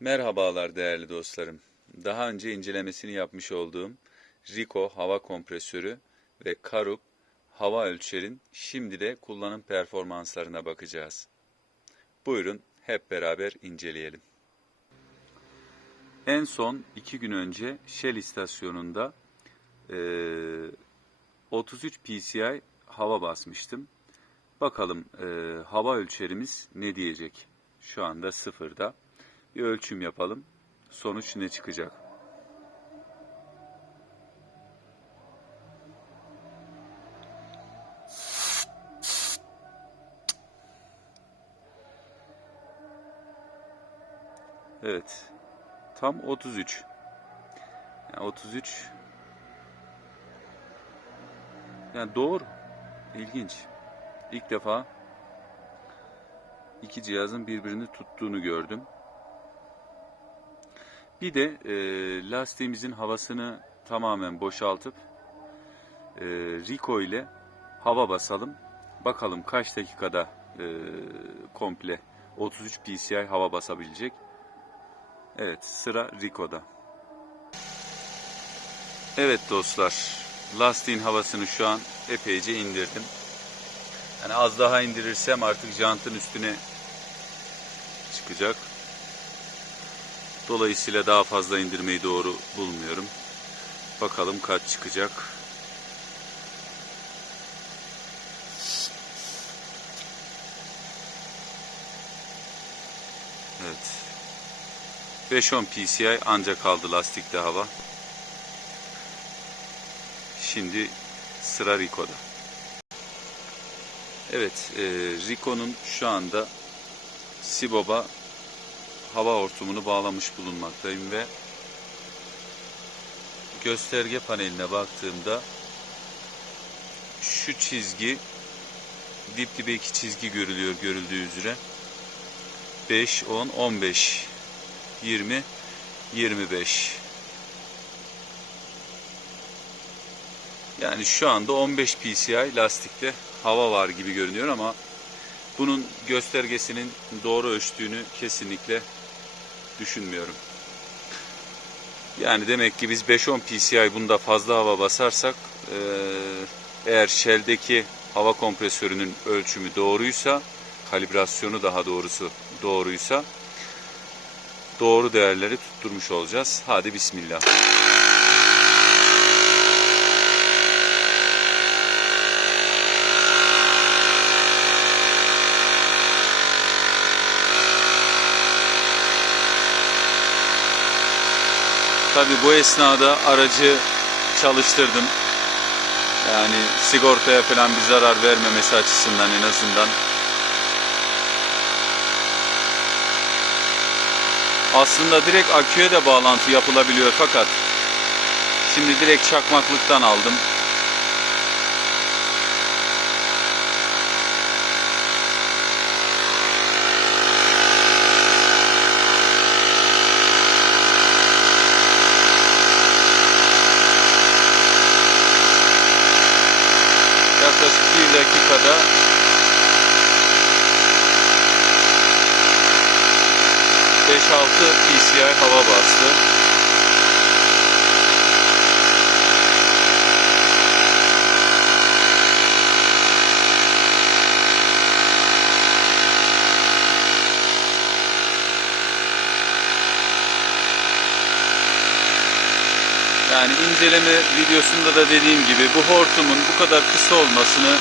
Merhabalar değerli dostlarım. Daha önce incelemesini yapmış olduğum Rico hava kompresörü ve Karup hava ölçerin şimdi de kullanım performanslarına bakacağız. Buyurun hep beraber inceleyelim. En son iki gün önce Shell istasyonunda eee, 33 PCI hava basmıştım. Bakalım eee, hava ölçerimiz ne diyecek? Şu anda sıfırda. Bir ölçüm yapalım. Sonuç ne çıkacak? Evet. Tam 33. Yani 33. Yani doğru. İlginç. İlk defa iki cihazın birbirini tuttuğunu gördüm. Bir de e, lastiğimizin havasını tamamen boşaltıp e, Rico ile hava basalım. Bakalım kaç dakikada e, komple 33 PSI hava basabilecek. Evet sıra Rico'da. Evet dostlar lastiğin havasını şu an epeyce indirdim. Yani az daha indirirsem artık jantın üstüne çıkacak. Dolayısıyla daha fazla indirmeyi doğru bulmuyorum. Bakalım kaç çıkacak. Evet. 5-10 PCI ancak kaldı lastikte hava. Şimdi sıra Rico'da. Evet, e, Rico'nun şu anda Sibob'a hava hortumunu bağlamış bulunmaktayım ve gösterge paneline baktığımda şu çizgi dip dibe iki çizgi görülüyor görüldüğü üzere. 5, 10, 15, 20, 25 yani şu anda 15 PCI lastikte hava var gibi görünüyor ama bunun göstergesinin doğru ölçtüğünü kesinlikle düşünmüyorum. Yani demek ki biz 5-10 PCI bunda fazla hava basarsak eğer Shell'deki hava kompresörünün ölçümü doğruysa kalibrasyonu daha doğrusu doğruysa doğru değerleri tutturmuş olacağız. Hadi bismillah. Tabi bu esnada aracı çalıştırdım. Yani sigortaya falan bir zarar vermemesi açısından en azından. Aslında direkt aküye de bağlantı yapılabiliyor fakat şimdi direkt çakmaklıktan aldım. Yaklaşık bir dakikada beş altı PCI hava bastı. Yani inceleme videosunda da dediğim gibi bu hortumun bu kadar kısa olmasını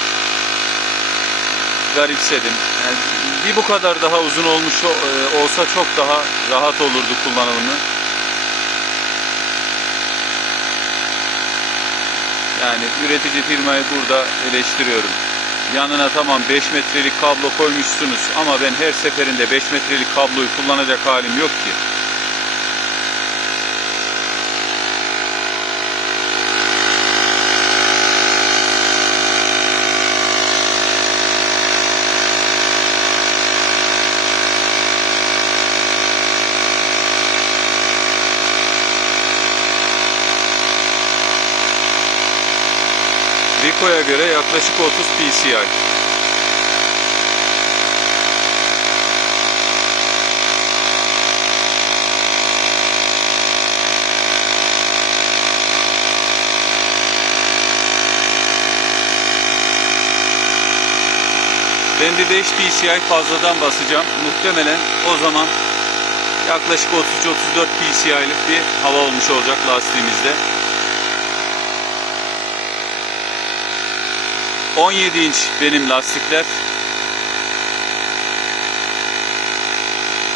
garipsedim. Yani bir bu kadar daha uzun olmuş e, olsa çok daha rahat olurdu kullanımı. Yani üretici firmayı burada eleştiriyorum. Yanına tamam 5 metrelik kablo koymuşsunuz ama ben her seferinde 5 metrelik kabloyu kullanacak halim yok ki. göre yaklaşık 30 PCI. Ben bir 5 PCI fazladan basacağım. Muhtemelen o zaman yaklaşık 33-34 PCI'lik bir hava olmuş olacak lastiğimizde. 17 inç benim lastikler.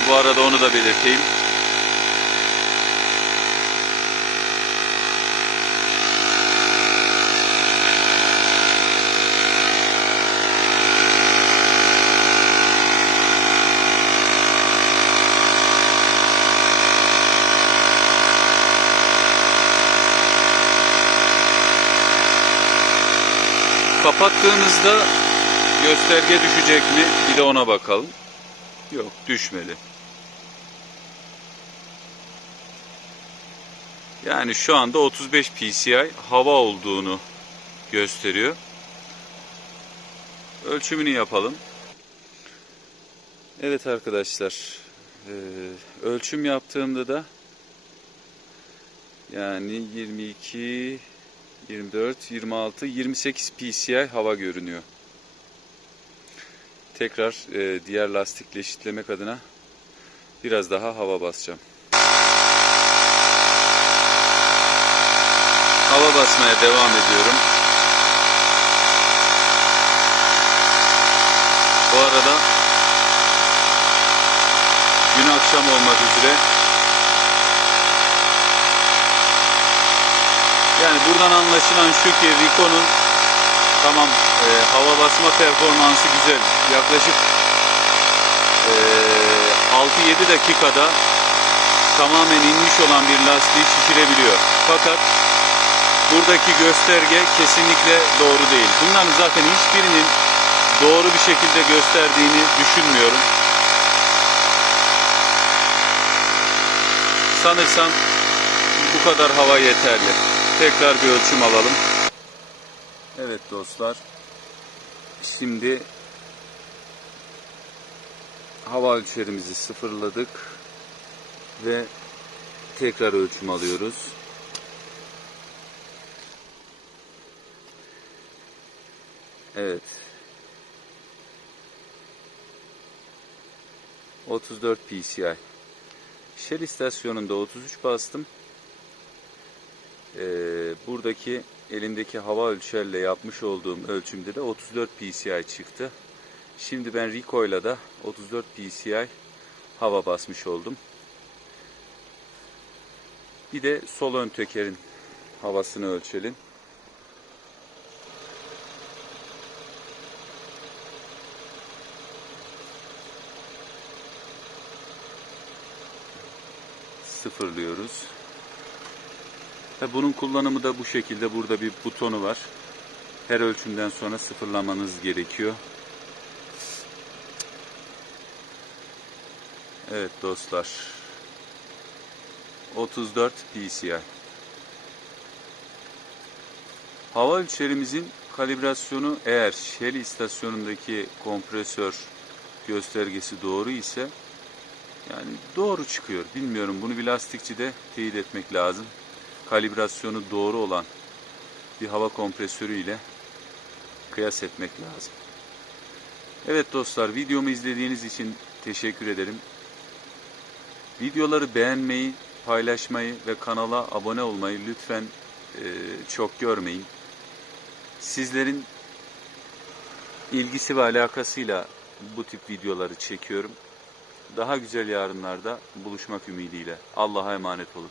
Bu arada onu da belirteyim. Kapattığımızda gösterge düşecek mi? Bir de ona bakalım. Yok, düşmedi. Yani şu anda 35 PCI hava olduğunu gösteriyor. Ölçümünü yapalım. Evet arkadaşlar, eee, ölçüm yaptığımda da yani 22 24, 26, 28 PCI hava görünüyor. Tekrar e, diğer lastikle eşitlemek adına biraz daha hava basacağım. Hava basmaya devam ediyorum. Bu arada gün akşam olmak üzere Yani buradan anlaşılan şu ki Ricoh'un tamam e, hava basma performansı güzel. Yaklaşık e, 6-7 dakikada tamamen inmiş olan bir lastiği şişirebiliyor. Fakat buradaki gösterge kesinlikle doğru değil. Bunların zaten hiçbirinin doğru bir şekilde gösterdiğini düşünmüyorum. Sanırsam bu kadar hava yeterli. Tekrar bir ölçüm alalım. Evet dostlar. Şimdi hava ölçerimizi sıfırladık ve tekrar ölçüm alıyoruz. Evet. 34 PCI. Shell istasyonunda 33 bastım. Ee, buradaki elimdeki hava ölçerle yapmış olduğum ölçümde de 34 PCI çıktı. Şimdi ben Ricoh'la da 34 PCI hava basmış oldum. Bir de sol ön tekerin havasını ölçelim. Sıfırlıyoruz. Bunun kullanımı da bu şekilde. Burada bir butonu var. Her ölçümden sonra sıfırlamanız gerekiyor. Evet dostlar. 34 PCI. Hava ölçerimizin kalibrasyonu eğer Shell istasyonundaki kompresör göstergesi doğru ise yani doğru çıkıyor. Bilmiyorum bunu bir lastikçide teyit etmek lazım kalibrasyonu doğru olan bir hava kompresörü ile kıyas etmek lazım. Evet dostlar videomu izlediğiniz için teşekkür ederim. Videoları beğenmeyi, paylaşmayı ve kanala abone olmayı lütfen e, çok görmeyin. Sizlerin ilgisi ve alakasıyla bu tip videoları çekiyorum. Daha güzel yarınlarda buluşmak ümidiyle. Allah'a emanet olun.